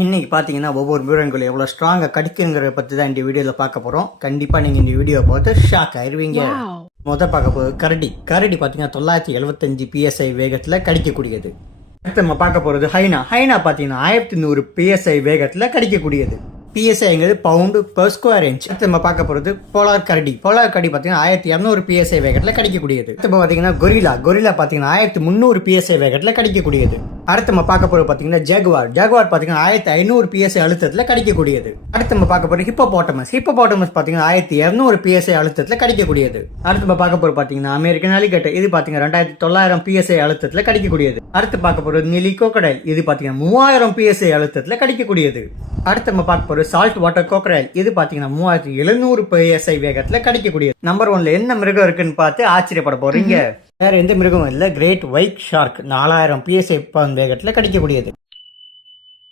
இன்னைக்கு பார்த்தீங்கன்னா ஒவ்வொரு மிருகங்களும் எவ்வளோ ஸ்ட்ராங்காக கடிக்குங்கிறத பற்றி தான் இந்த வீடியோவில் பார்க்க போகிறோம். கண்டிப்பாக நீங்கள் இந்த வீடியோ பார்த்து ஷாக் ஆயிடுவீங்க. பார்க்க போகிறது கரடி. கரடி பார்த்தீங்கன்னா 975 PSI வேகத்தில் கடிக்கக்கூடியது. அடுத்து நம்ம பார்க்க போகிறது ஹைனா. ஹைனா பார்த்தீங்கன்னா 1100 PSI வேகத்தில் கடிக்கக்கூடியது. PSIங்கிறது பவுண்டு பெர் ஸ்கொயர் இன்ச். அடுத்து நம்ம பார்க்க போகிறது போலார் கரடி. போலார் கரடி பார்த்தீங்கன்னா 1200 PSI வேகத்தில் கடிக்கக்கூடியது. அடுத்து பார்த்தீங்கன்னா கொரிலா. கொரிலா பார்த்தீங்கன்னா 1300 PSI வேகத்தில் கடிக்கக்கூடியது. அடுத்து நம்ம பார்க்க போகிறது பார்த்தீங்கன்னா ஜாகுவார். ஜாகுவார் பார்த்தீங்கன்னா 1500 PSI அழுத்தத்தில் கடிக்கக்கூடியது. அடுத்து நம்ம பார்க்க போகிறது ஹிப்போபாட்டமஸ். ஹிப்போபாட்டமஸ் பார்த்தீங்கன்னா 1200 PSI அழுத்தத்தில் கடிக்கக்கூடியது. அடுத்து நம்ம பார்க்க போகிறது பார்த்தீங்கன்னா அமெரிக்கன் அலிகேட்டர். இது பார்த்தீங்கன்னா 2900 PSI அழுத்தத்தில் கடிக்கக்கூடியது. அடுத்து பார்க்க போகிறது நிலி கோக்கடைல். இது பார்த்தீங்கன்னா 3000 PSI அழுத்தத்தில் கடிக்கக்கூடியது. அடுத்து நம்ம பார்க்க போகிறது சால்ட் வாட்டர் கோக்கடைல். இது பார்த்தீங்கன்னா 3700 PSI வேகத்தில் கடிக்கக்கூடியது. நம்பர் 1ல என்ன மிருகம் இருக்குன்னு பார்த்து ஆச்சரியப்பட போறீங்க. வேற எந்த மிருகமும் இல்லை. கிரேட் ஒயிட் ஷார்க் 4000 PSI வேகத்தில் கடிக்கக்கூடியது.